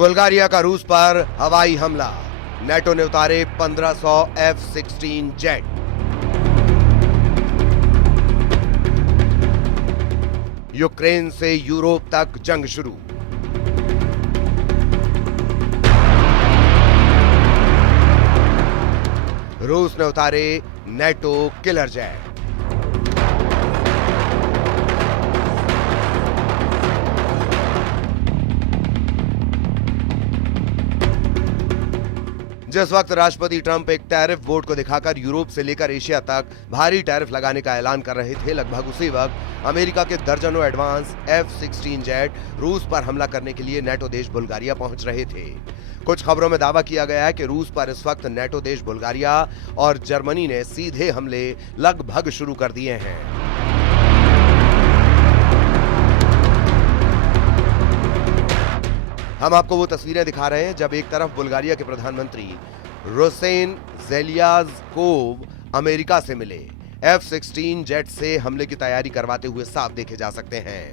Bulgaria का रूस पर हवाई हमला, नेटो ने उतारे 1500 F-16 जेट। यूक्रेन से यूरोप तक जंग शुरू। रूस ने उतारे नेटो किलर जेट। जिस वक्त राष्ट्रपति ट्रंप एक टैरिफ बोर्ड को दिखाकर यूरोप से लेकर एशिया तक भारी टैरिफ लगाने का ऐलान कर रहे थे, लगभग उसी वक्त अमेरिका के दर्जनों एडवांस F-16 जेट रूस पर हमला करने के लिए नेटो देश बुल्गारिया पहुंच रहे थे। कुछ खबरों में दावा किया गया है कि रूस पर इस वक्त नेटो देश बुल्गारिया और जर्मनी ने सीधे हमले लगभग शुरू कर दिए हैं। हम आपको वो तस्वीरें दिखा रहे हैं जब एक तरफ बुल्गारिया के प्रधानमंत्री रोसेन ज़ेलेज़्कोव अमेरिका से मिले, F-16 जेट से हमले की तैयारी करवाते हुए साफ देखे जा सकते हैं।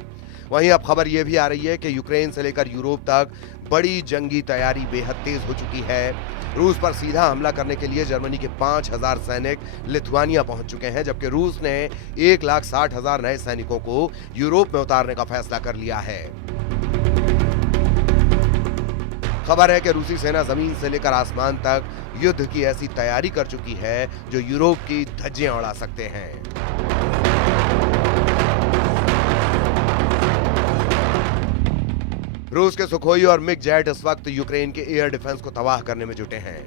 वहीं अब खबर यह भी आ रही है कि यूक्रेन से लेकर यूरोप तक बड़ी जंगी तैयारी बेहद तेज हो चुकी है। रूस पर सीधा हमला करने के लिए जर्मनी के 5000 सैनिक लिथुआनिया पहुंच चुके हैं, जबकि रूस ने 1,60,000 नए सैनिकों को यूरोप में उतारने का फैसला कर लिया है। खबर है कि रूसी सेना जमीन से लेकर आसमान तक युद्ध की ऐसी तैयारी कर चुकी है जो यूरोप की धज्जियां उड़ा सकते हैं। रूस के सुखोई और मिग जेट इस वक्त यूक्रेन के एयर डिफेंस को तबाह करने में जुटे हैं।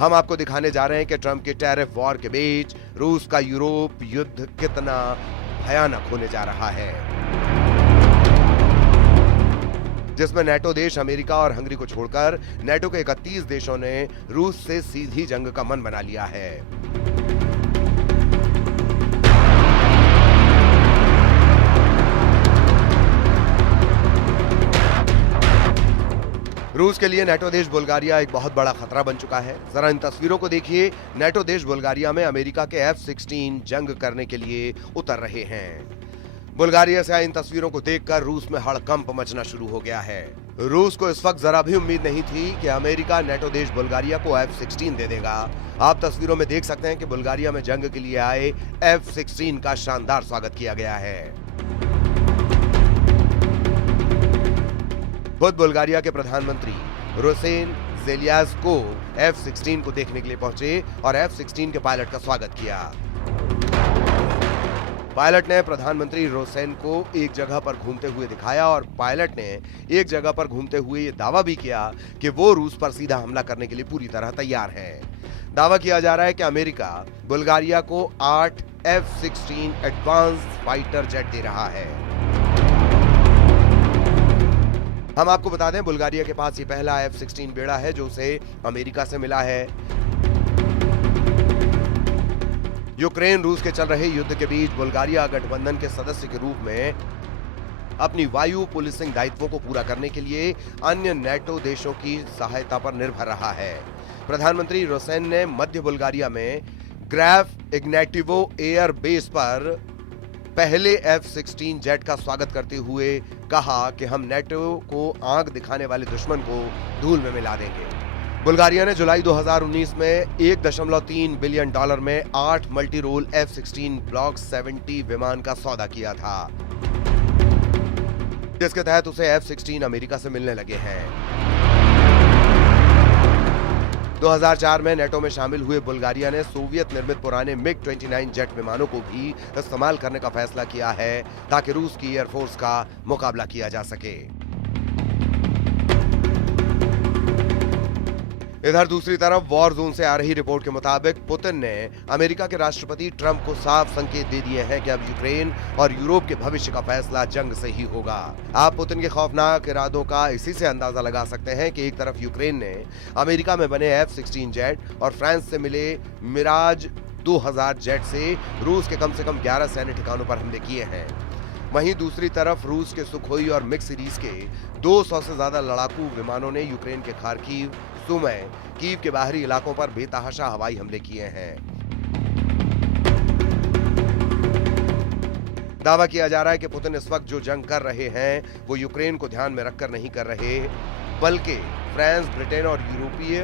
हम आपको दिखाने जा रहे हैं कि ट्रंप के टैरिफ वॉर के बीच रूस का यूरोप युद्ध कितना भयानक होने जा रहा है, जिसमें नेटो देश अमेरिका और हंगरी को छोड़कर नेटो के 31 देशों ने रूस से सीधी जंग का मन बना लिया है। रूस के लिए नेटो देश बुल्गारिया एक बहुत बड़ा खतरा बन चुका है। जरा इन तस्वीरों को देखिए। नेटो देश बुल्गारिया में अमेरिका के F-16 जंग करने के लिए उतर रहे हैं। बुल्गारिया से आई इन तस्वीरों को देखकर रूस में हड़कंप मचना शुरू हो गया है। रूस को इस वक्त जरा भी उम्मीद नहीं थी कि अमेरिका नेटो देश बुल्गारिया को F-16 दे देगा। आप तस्वीरों में देख सकते हैं कि बुल्गारिया में जंग के लिए आए F-16 का शानदार स्वागत किया गया है। खुद बुल्गारिया के प्रधानमंत्री रोसेन ज़ेलेज़्कोव F-16 को देखने के लिए पहुंचे और F-16 के पायलट का स्वागत किया। पायलट ने प्रधानमंत्री रोसेन को एक जगह पर घूमते हुए दिखाया और पायलट ने एक जगह पर घूमते हुए ये दावा भी किया कि वो रूस पर सीधा हमला करने के लिए पूरी तरह तैयार है। दावा किया जा रहा है कि अमेरिका बुल्गारिया को 8 F-16 एडवांस फाइटर जेट दे रहा है। हम आपको बता दें, बुल्गारिया के पास ये पहला F-16 बेड़ा है जो उसे अमेरिका से मिला है। यूक्रेन रूस के चल रहे युद्ध के बीच बुल्गारिया गठबंधन के सदस्य के रूप में अपनी वायु पुलिसिंग दायित्वों को पूरा करने के लिए अन्य नेटो देशों की सहायता पर निर्भर रहा है। प्रधानमंत्री रोसेन ने मध्य बुल्गारिया में ग्रैफ इग्नेटिवो एयर बेस पर पहले F-16 जेट का स्वागत करते हुए कहा कि हम नेटो को आंख दिखाने वाले दुश्मन को धूल में मिला देंगे। बुल्गारिया ने जुलाई 2019 में $1.3 बिलियन में 8 मल्टी रोल F-16 ब्लॉक 70 विमान का सौदा किया था, जिसके तहत उसे F-16 अमेरिका से मिलने लगे हैं। 2004 में नेटो में शामिल हुए बुल्गारिया ने सोवियत निर्मित पुराने MiG-29 जेट विमानों को भी इस्तेमाल करने का फैसला किया है ताकि रूस की एयरफोर्स का मुकाबला किया जा सके। इधर दूसरी तरफ वॉर जोन से आ रही रिपोर्ट के मुताबिक पुतिन ने अमेरिका के राष्ट्रपति ट्रंप को साफ संकेत दे दिए हैं कि अब यूक्रेन और यूरोप के भविष्य का फैसला जंग से ही होगा। आप पुतिन के खौफनाक इरादों का इसी से अंदाजा लगा सकते हैं कि एक तरफ यूक्रेन ने अमेरिका में बने F-16 जेट और फ्रांस से मिले मिराज 2000 जेट से रूस के कम से कम 11 सैन्य ठिकानों पर हमले किए हैं। वहीं दूसरी तरफ रूस के सुखोई और मिग सीरीज के 200 से ज्यादा लड़ाकू विमानों ने यूक्रेन के खार्किव, सुमी, कीव के बाहरी इलाकों पर बेतहाशा हवाई हमले किए हैं। दावा किया जा रहा है कि पुतिन इस वक्त जो जंग कर रहे हैं वो यूक्रेन को ध्यान में रखकर नहीं कर रहे, बल्कि फ्रांस, ब्रिटेन और यूरोपीय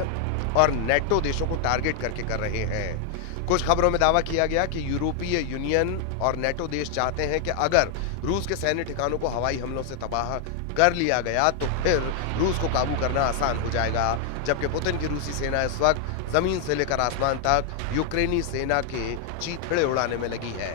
और नेटो देशों को टारगेट करके कर रहे हैं। कुछ खबरों में दावा किया गया कि यूरोपीय यूनियन और नेटो देश चाहते हैं कि अगर रूस के सैन्य ठिकानों को हवाई हमलों से तबाह कर लिया गया तो फिर रूस को काबू करना आसान हो जाएगा, जबकि पुतिन की रूसी सेना इस वक्त जमीन से लेकर आसमान तक यूक्रेनी सेना के चीथड़े उड़ाने में लगी है।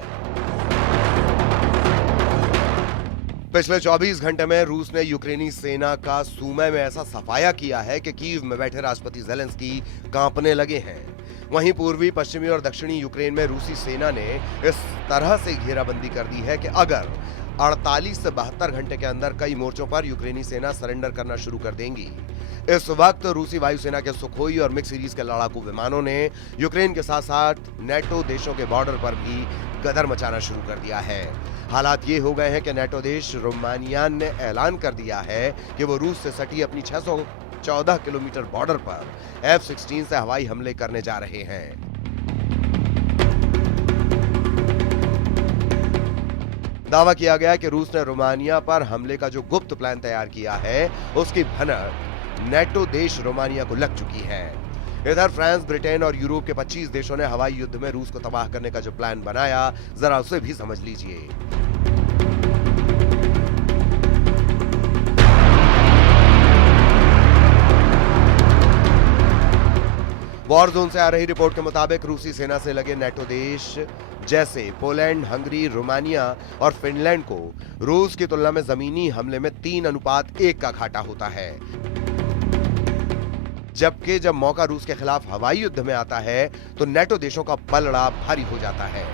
पिछले 24 घंटे में रूस ने यूक्रेनी सेना का सूमे में ऐसा सफाया किया है कि कीव में बैठे राष्ट्रपति ज़ेलेंस्की कांपने लगे हैं। वहीं पूर्वी, पश्चिमी और दक्षिणी यूक्रेन में रूसी सेना ने इस तरह से घेराबंदी कर दी है कि अगर 48 से 72 घंटे के अंदर कई मोर्चों पर यूक्रेनी सेना सरेंडर करना शुरू कर देंगी। इस वक्त रूसी वायुसेना के सुखोई और मिक्स सीरीज के लड़ाकू विमानों ने यूक्रेन के साथ साथ नेटो देशों के बॉर्डर पर भी गदर मचाना शुरू कर दिया है। हालात ये हो गए हैं कि नेटो देश रोमानिया ने ऐलान कर दिया है कि वो रूस से सटी अपनी 614 किलोमीटर बॉर्डर पर F-16 से हवाई हमले करने जा रहे हैं। दावा किया गया कि रूस ने रोमानिया पर हमले का जो गुप्त प्लान तैयार किया है, उसकी भनक नेटो देश रोमानिया को लग चुकी है। इधर फ्रांस, ब्रिटेन और यूरोप के 25 देशों ने हवाई युद्ध में रूस को तबाह करने का जो प्लान बनाया, जरा उसे भी समझ लीजिए। वॉर जोन से आ रही रिपोर्ट के मुताबिक रूसी सेना से लगे नेटो देश जैसे पोलैंड, हंगरी, रोमानिया और फिनलैंड को रूस की तुलना में जमीनी हमले में 3:1 का घाटा होता है, जबकि जब मौका रूस के खिलाफ हवाई युद्ध में आता है तो नेटो देशों का पलड़ा भारी हो जाता है।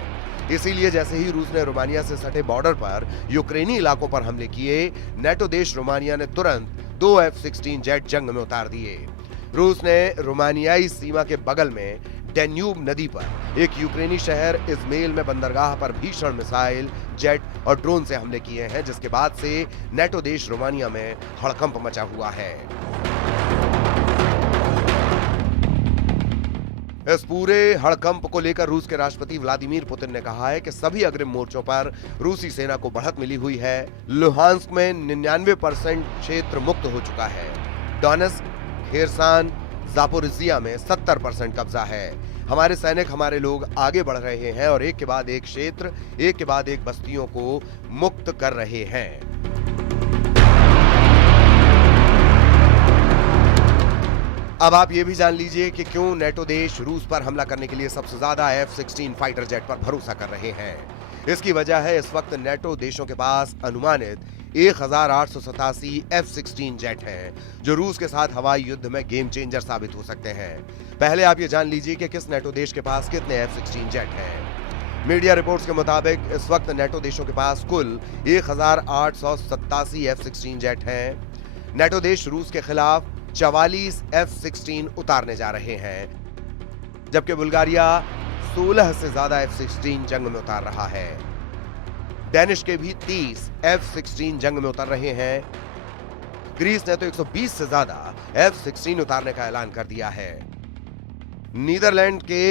इसीलिए जैसे ही रूस ने रोमानिया से सटे बॉर्डर पर यूक्रेनी इलाकों पर हमले किए, नेटो देश रोमानिया ने तुरंत 2 F-16 जेट जंग में उतार दिए। रूस ने रोमानियाई सीमा के बगल में डेन्यूब नदी पर एक यूक्रेनी शहर इज़मेल में बंदरगाह पर भीषण मिसाइल, जेट और ड्रोन से हमले किए हैं, जिसके बाद से नेटो देश रोमानिया में हड़कंप मचा हुआ है। इस पूरे हड़कंप को लेकर रूस के राष्ट्रपति व्लादिमीर पुतिन ने कहा है कि सभी अग्रिम मोर्चों पर रूसी सेना को बढ़त मिली हुई है। लुहांस्क में 99% क्षेत्र मुक्त हो चुका है। डोनेत्स्क, खेरसान, ज़ापोरिज़िया में 70% कब्जा है। हमारे सैनिक, हमारे लोग आगे बढ़ रहे हैं और एक के बाद एक क्षेत्र, एक के बाद एक बस्तियों को मुक्त कर रहे हैं। अब आप ये भी जान लीजिए कि क्यों नेटो देश रूस पर हमला करने के लिए सबसे ज्यादा F-16 फाइटर जेट पर भरोसा कर रहे हैं। इसकी वजह है इस वक्त नेटो देशों के पास अनुमानित 1887 F-16 जेट हैं, जो रूस के साथ हवाई युद्ध में गेम चेंजर साबित हो सकते हैं। पहले आप ये जान लीजिए कि किस नेटो देश के पास कितने F-16 जेट हैं। मीडिया रिपोर्ट्स के मुताबिक इस वक्त नेटो देशों के पास कुल 1887 F-16 जेट हैं। नेटो देश रूस के खिलाफ 44 F-16 उतारने जा रहे हैं, जबकि बुल्गारिया 16 से ज्यादा F-16 जंग में उतार रहा है। डेनिश के भी 30 F-16 जंग में उतर रहे हैं। ग्रीस ने तो 120 से ज्यादा F-16 उतारने का ऐलान कर दिया है। नीदरलैंड के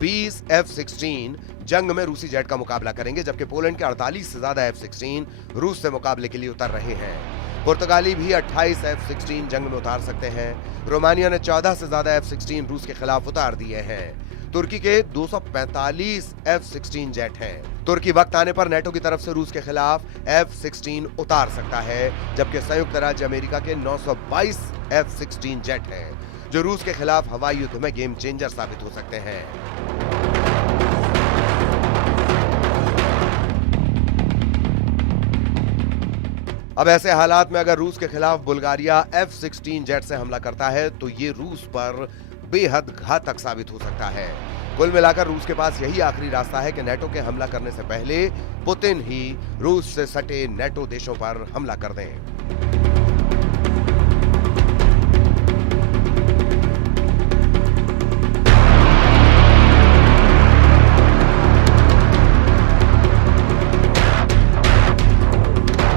20 F-16 जंग में रूसी जेट का मुकाबला करेंगे, जबकि पोलैंड के 48 से ज्यादा F-16 रूस से मुकाबले के लिए उतर रहे हैं। पुर्तगाली भी 28 F-16 जंग में उतार सकते हैं। रोमानिया ने 14 से ज्यादा F-16 रूस के खिलाफ उतार दिए हैं। तुर्की के 245 F-16 जेट हैं। तुर्की वक्त आने पर नेटो की तरफ से रूस के खिलाफ F-16 उतार सकता है, जबकि संयुक्त राज्य अमेरिका के 922 F-16 जेट हैं, जो रूस के खिलाफ हवाई युद्ध में गेम चेंजर साबित हो सकते हैं। अब ऐसे हालात में अगर रूस के खिलाफ बुल्गारिया F-16 जेट से हमला करता है तो ये रूस पर बेहद घातक साबित हो सकता है। कुल मिलाकर रूस के पास यही आखिरी रास्ता है कि नेटो के हमला करने से पहले पुतिन ही रूस से सटे नेटो देशों पर हमला कर दें।